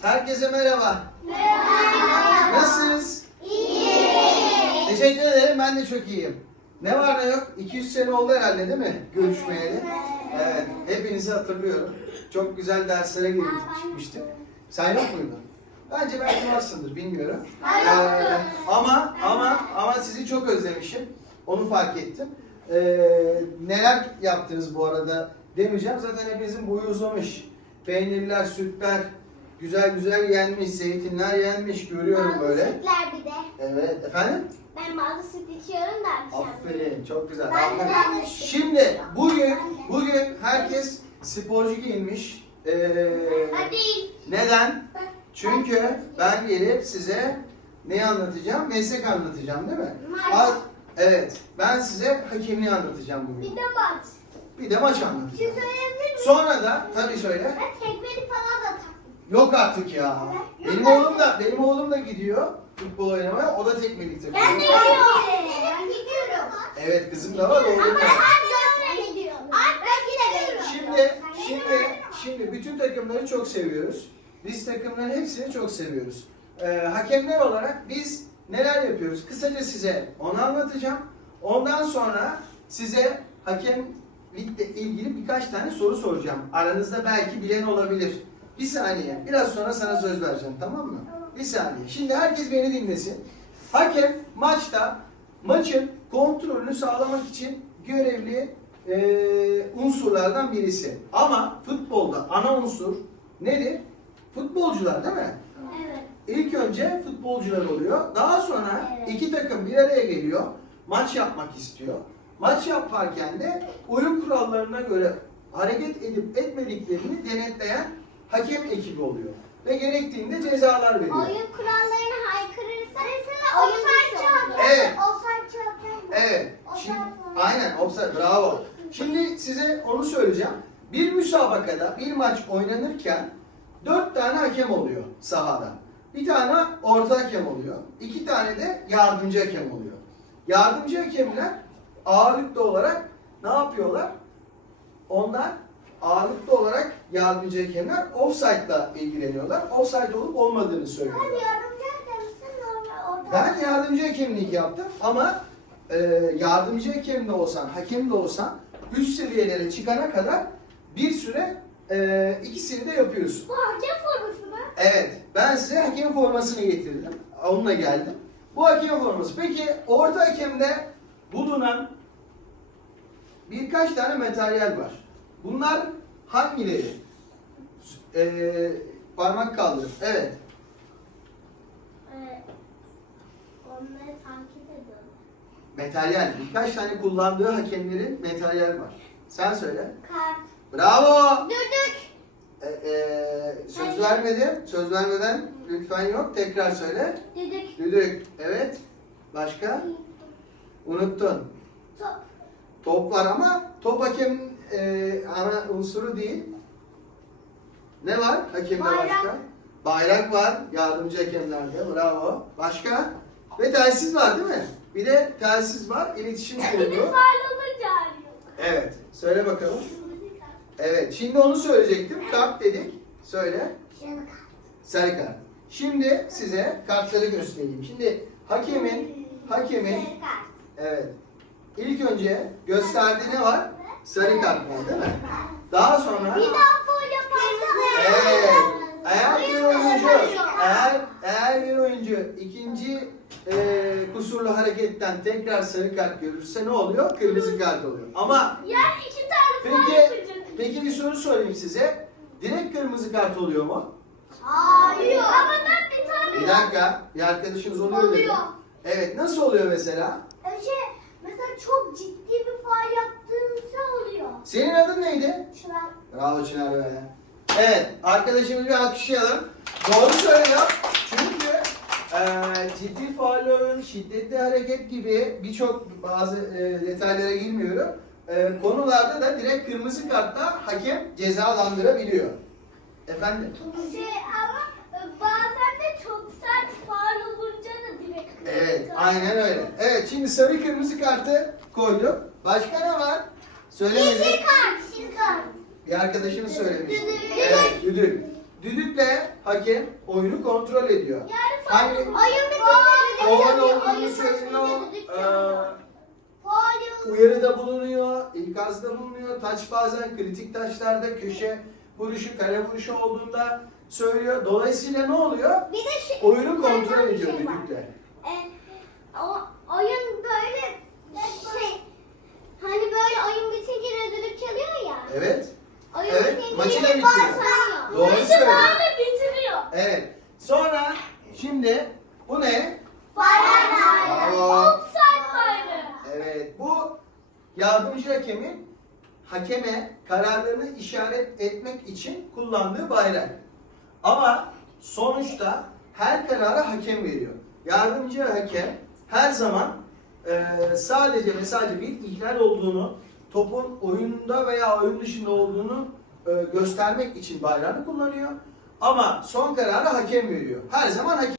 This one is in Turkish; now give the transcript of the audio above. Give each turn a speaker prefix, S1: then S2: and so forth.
S1: Herkese merhaba.
S2: Merhaba.
S1: Nasılsınız?
S2: İyi.
S1: Teşekkür ederim. Ben de çok iyiyim. Ne var ne yok? 200 sene oldu herhalde değil mi? Görüşmeyeli. Evet. Hepinizi hatırlıyorum. Çok güzel derslere çıkmıştık. Sen yok muydun? Bence belki varsındır. Bilmiyorum. Ama sizi çok özlemişim. Onu fark ettim. Neler yaptınız bu arada demeyeceğim. Zaten hepinizin boyu uzamış. Peynirler, sütler güzel güzel yenmiş. Zeytinler yenmiş. Görüyorum
S2: Ballı
S1: böyle.
S2: sütler bir de.
S1: Evet. Efendim?
S2: Ben ballı süt içiyorum da akşam.
S1: Aferin. Çok güzel.
S2: Ben de
S1: Aferin.
S2: ballı süt.
S1: Şimdi bugün herkes sporcu giyinmiş.
S2: Hadi.
S1: Neden? Çünkü ben gelip size neyi anlatacağım? Meslek anlatacağım değil mi?
S2: Maç.
S1: Evet. Ben size hakemliği anlatacağım bugün.
S2: Bir de maç.
S1: Bir de maç
S2: Bir şey
S1: anlatacağım.
S2: söyleyebilir miyim?
S1: Sonra da tabii söyle.
S2: Ben tekmeli falan da taktım.
S1: Yok artık ya. Benim oğlum da gidiyor futbol oynamaya. O da tekmelik takıyor.
S2: Ben de gidiyorum.
S1: Evet, kızım da var.
S2: Ama
S1: Oğlum da.
S2: ben gidiyorum. Ben gidiyorum.
S1: Şimdi bütün takımları çok seviyoruz. Biz takımların hepsini çok seviyoruz. Hakemler olarak biz neler yapıyoruz? Kısaca size onu anlatacağım. Ondan sonra size hakemlikle ilgili birkaç tane soru soracağım. Aranızda belki bilen olabilir. Bir saniye. Biraz sonra sana söz vereceğim, tamam mı? Bir saniye. Şimdi herkes beni dinlesin. Hakem maçta maçın kontrolünü sağlamak için görevli unsurlardan birisi. Ama futbolda ana unsur nedir? Futbolcular değil mi?
S2: Evet.
S1: İlk önce futbolcular oluyor. Daha sonra
S2: Evet.
S1: iki takım bir araya geliyor. Maç yapmak istiyor. Maç yaparken de oyun kurallarına göre hareket edip etmediklerini denetleyen hakem ekibi oluyor. Ve gerektiğinde cezalar veriyor.
S2: Oyun kurallarına haykırırsa mesela offside çalıyor.
S1: Evet.
S2: Offside çalıyor.
S1: Evet.
S2: Offside
S1: Şimdi,
S2: falan.
S1: aynen offside. Bravo. Şimdi size onu söyleyeceğim. Bir müsabakada bir maç oynanırken 4 tane hakem oluyor sahada. Bir tane orta hakem oluyor. 2 tane de yardımcı hakem oluyor. Yardımcı hakemler ağırlıklı olarak ne yapıyorlar? Onlar ağırlıklı olarak yardımcı hakemler offside'la ilgileniyorlar. Offside olup olmadığını söylüyorlar.
S2: Hadi yardımcı hakemsin normal orada.
S1: Ben yardımcı hakemlik yaptım ama yardımcı hakem de olsan, hakem de olsan üst seviyelere çıkana kadar bir süre ikisini de yapıyorsun.
S2: Bu hakem forması mı?
S1: Evet, ben size hakem formasını getirdim. Onunla geldim. Bu hakem forması. Peki orta hakemde bulunan birkaç tane materyal var. Bunlar hangileri? Parmak kaldır. Evet.
S2: Onları takip ediyorum.
S1: Materyal. Birkaç tane kullandığı hakemlerin materyal var. Sen söyle.
S2: Kart.
S1: Bravo.
S2: Düdük.
S1: Söz vermedim. Söz vermeden lütfen yok. Tekrar söyle.
S2: Düdük.
S1: Düdük. Evet. Başka? Unuttun.
S2: Top.
S1: Top var ama top hakem ana unsuru değil. Ne var hakemde
S2: Bayrak.
S1: başka? Bayrak var yardımcı hakemlerde. Bravo. Başka? Ve telsiz var değil mi? Bir de telsiz var. İletişim
S2: Bir de
S1: kurulu.
S2: faal olunca arıyor.
S1: Evet. Söyle bakalım. Evet. Şimdi onu söyleyecektim. Kart dedik. Söyle. Sarı kart. Şimdi size kartları göstereyim. Şimdi hakemin evet. İlk önce gösterdiği ne var? Sarı kart var değil mi? Daha sonra
S2: Bir daha faul yaparsa
S1: evet. Eğer bir oyuncu ikinci kusurlu hareketten tekrar sarı kart görürse ne oluyor? Kırmızı kart oluyor. Ama
S2: yani iki tane faul yapacak.
S1: peki bir soru sorayım size. Direkt kırmızı kart oluyor mu?
S2: Hayır. Ama ben bir tane
S1: Bir dakika. Bir arkadaşınız oluyor dedi.
S2: Oluyor.
S1: Evet. Nasıl oluyor mesela?
S2: Mesela çok ciddi bir faal yaptığınızda oluyor.
S1: Senin adın neydi?
S2: Çınar.
S1: Bravo Çınar be. Evet. Arkadaşımızı bir alkışlayalım. Doğru söylüyor. Çünkü ciddi faulün, şiddetli hareket gibi birçok bazı detaylara girmiyorum. Konularda da direkt kırmızı kartla hakem cezalandırabiliyor. Efendim?
S2: Ama bazen de çok sert faal olunca da direkt
S1: Evet, aynen öyle. Evet, şimdi sarı kırmızı kartı koyduk. Başka ne var? Söylemedim.
S2: Yeşil kart. Yeşil kart.
S1: Bir arkadaşımız söylemiş.
S2: Düdük.
S1: Evet, düdük. Düdükle hakem oyunu kontrol ediyor.
S2: Yani
S1: Hangi
S2: oyun bitince
S1: oval olduğunu söylüyor, uyarıda bulunuyor, ikazda bulunuyor. Taç bazen kritik taçlarda köşe vuruşu, kare vuruşu olduğunda söylüyor. Dolayısıyla ne oluyor?
S2: Bir de
S1: Oyunu kontrol
S2: bir
S1: ediyor
S2: şey var.
S1: düdükle.
S2: Oyun böyle hani böyle oyun bitince düdük çalıyor ya.
S1: Evet.
S2: Oyun
S1: Evet,
S2: bitince
S1: maçı da
S2: düdük
S1: bitiriyor.
S2: başlıyor.
S1: Doğru söylüyor.
S2: bitiriyor.
S1: Evet. Sonra şimdi bu ne?
S2: Bayrak.
S1: Aa.
S2: Offside bayrağı.
S1: Evet. Bu yardımcı hakemin hakeme kararlarını işaret etmek için kullandığı bayrak. Ama sonuçta her kararı hakem veriyor. Yardımcı hakem her zaman sadece ve sadece bir ihlal olduğunu, topun oyunda veya oyun dışında olduğunu göstermek için bayrağını kullanıyor. Ama son kararı hakem veriyor. Her zaman hakem.